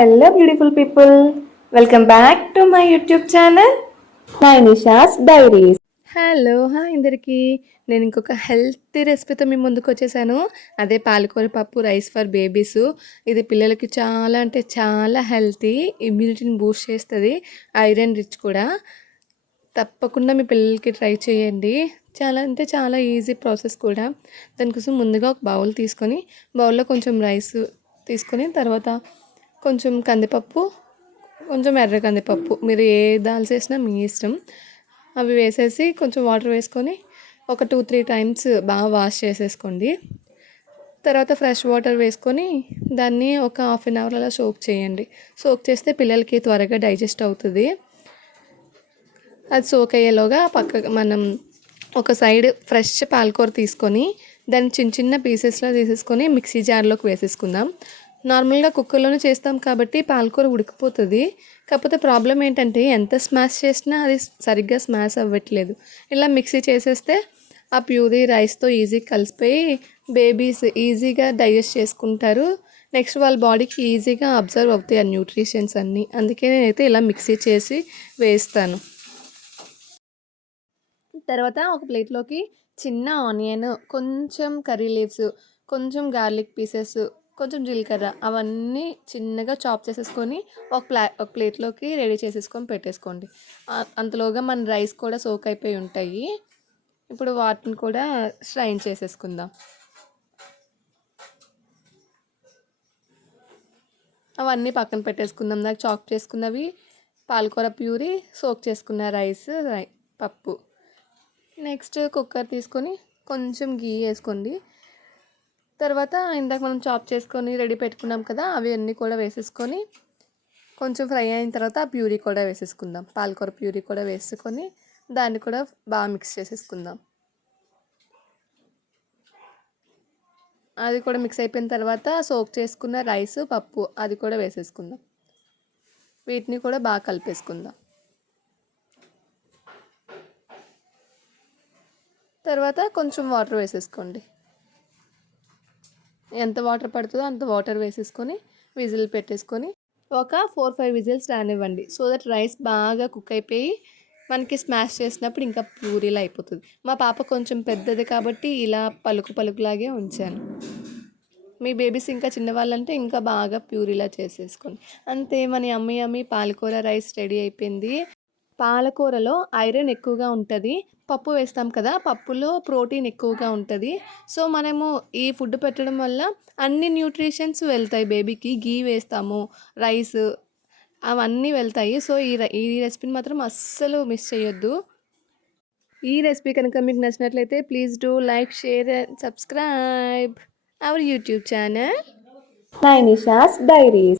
Hello, beautiful people. Welcome back to my YouTube channel, Nisha's Diaries. Hello hi అందరికీ. నేను ఇంకొక healthy రెసిపీతో మీ ముందుకు వచ్చేసాను. అదే పాలకూర పప్పు రైస్ ఫర్ బేబీస్. ఇది పిల్లలకి చాలా అంటే చాలా హెల్తీ, ఇమ్యూనిటీని బూస్ట్ చేస్తుంది, ఐరన్ రిచ్ కూడా. తప్పకుండా మీ పిల్లలకి ట్రై చేయండి. చాలా అంటే చాలా ఈజీ ప్రాసెస్ కూడా. దానికోసం ముందుగా ఒక బౌల్ తీసుకొని, బౌల్లో కొంచెం రైస్ తీసుకొని, తర్వాత కొంచెం కందిపప్పు, కొంచెం ఎర్ర కందిపప్పు, మీరు ఏ దాల్ చేసినా మీ ఇష్టం. అవి వేసేసి కొంచెం వాటర్ వేసుకొని ఒక 2-3 టైమ్స్ బాగా వాష్ చేసేసుకోండి. తర్వాత ఫ్రెష్ వాటర్ వేసుకొని దాన్ని ఒక హాఫ్ అన్ అవర్ అలా సోక్ చేయండి. సోక్ చేస్తే పిల్లలకి త్వరగా డైజెస్ట్ అవుతుంది. అది సోక్ అయ్యేలోగా పక్కకు మనం ఒక సైడ్ ఫ్రెష్ పాలకూర తీసుకొని దాన్ని చిన్న చిన్న పీసెస్లో తీసేసుకొని మిక్సీ జార్లోకి వేసేసుకుందాం. నార్మల్గా కుక్కర్లోనే చేస్తాం కాబట్టి పాలకూర ఉడికిపోతుంది. కాకపోతే ప్రాబ్లం ఏంటంటే ఎంత స్మాష్ చేసినా అది సరిగ్గా స్మాష్ అవ్వట్లేదు. ఇలా మిక్సీ చేసేస్తే ఆ ప్యూరీ రైస్తో ఈజీగా కలిసిపోయి బేబీస్ ఈజీగా డైజెస్ట్ చేసుకుంటారు. నెక్స్ట్ వాళ్ళ బాడీకి ఈజీగా అబ్జర్వ్ అవుతాయి ఆ న్యూట్రిషన్స్ అన్నీ. అందుకే నేనైతే ఇలా మిక్సీ చేసి వేస్తాను. తర్వాత ఒక ప్లేట్లోకి చిన్న ఆనియన్, కొంచెం కర్రీ లీవ్స్, కొంచెం గార్లిక్ పీసెస్, కొంచెం జీలకర్ర అవన్నీ చిన్నగా చాప్ చేసేసుకొని ఒక ప్లేట్లోకి రెడీ చేసేసుకొని పెట్టేసుకోండి. అంతలోగా మన రైస్ కూడా సోక్ అయిపోయి ఉంటాయి. ఇప్పుడు వాటిని కూడా స్ట్రైన్ చేసేసుకుందాం. అవన్నీ పక్కన పెట్టేసుకుందాం. దాకా చాప్ చేసుకున్నవి, పాలకూర ప్యూరీ, సోక్ చేసుకున్న రైస్, పప్పు. నెక్స్ట్ కుక్కర్ తీసుకొని కొంచెం గీ వేసుకోండి. తర్వాత ఇందాక మనం చాప్ చేసుకొని రెడీ పెట్టుకున్నాం కదా, అవి అన్నీ కూడా వేసేసుకొని కొంచెం ఫ్రై అయిన తర్వాత ఆ ప్యూరీ కూడా వేసేసుకుందాం. పాలకూర ప్యూరీ కూడా వేసుకొని దాన్ని కూడా బాగా మిక్స్ చేసేసుకుందాం. అది కూడా మిక్స్ అయిపోయిన తర్వాత సోక్ చేసుకున్న రైస్, పప్పు అది కూడా వేసేసుకుందాం. వీటిని కూడా బాగా కలిపేసుకుందాం. తర్వాత కొంచెం వాటర్ వేసేసుకోండి. ఎంత వాటర్ పడుతుందో అంత వాటర్ వేసేసుకొని విజిల్ పెట్టేసుకొని ఒక 4-5 విజిల్స్ రానివ్వండి. సో దట్ రైస్ బాగా కుక్ అయిపోయి మనకి స్మాష్ చేసినప్పుడు ఇంకా ప్యూరీలా అయిపోతుంది. మా పాప కొంచెం పెద్దది కాబట్టి ఇలా పలుకులాగే ఉంచాను. మీ బేబీస్ ఇంకా చిన్నవాళ్ళంటే ఇంకా బాగా ప్యూరీలా చేసేసుకోండి. అంతే, మన యమ్మీ పాలకూర రైస్ రెడీ అయిపోయింది. పాలకూరలో ఐరన్ ఎక్కువగా ఉంటుంది. పప్పు వేస్తాం కదా, పప్పులో ప్రోటీన్ ఎక్కువగా ఉంటుంది. సో మనము ఈ ఫుడ్ పెట్టడం వల్ల అన్ని న్యూట్రిషన్స్ వెళ్తాయి బేబీకి. గీ వేస్తాము, రైస్ అవన్నీ వెళ్తాయి. సో ఈ రెసిపీని మాత్రం అస్సలు మిస్ చేయొద్దు. ఈ రెసిపీ కనుక మీకు నచ్చినట్లయితే please do like, share and subscribe our YouTube channel Nisha's Diaries.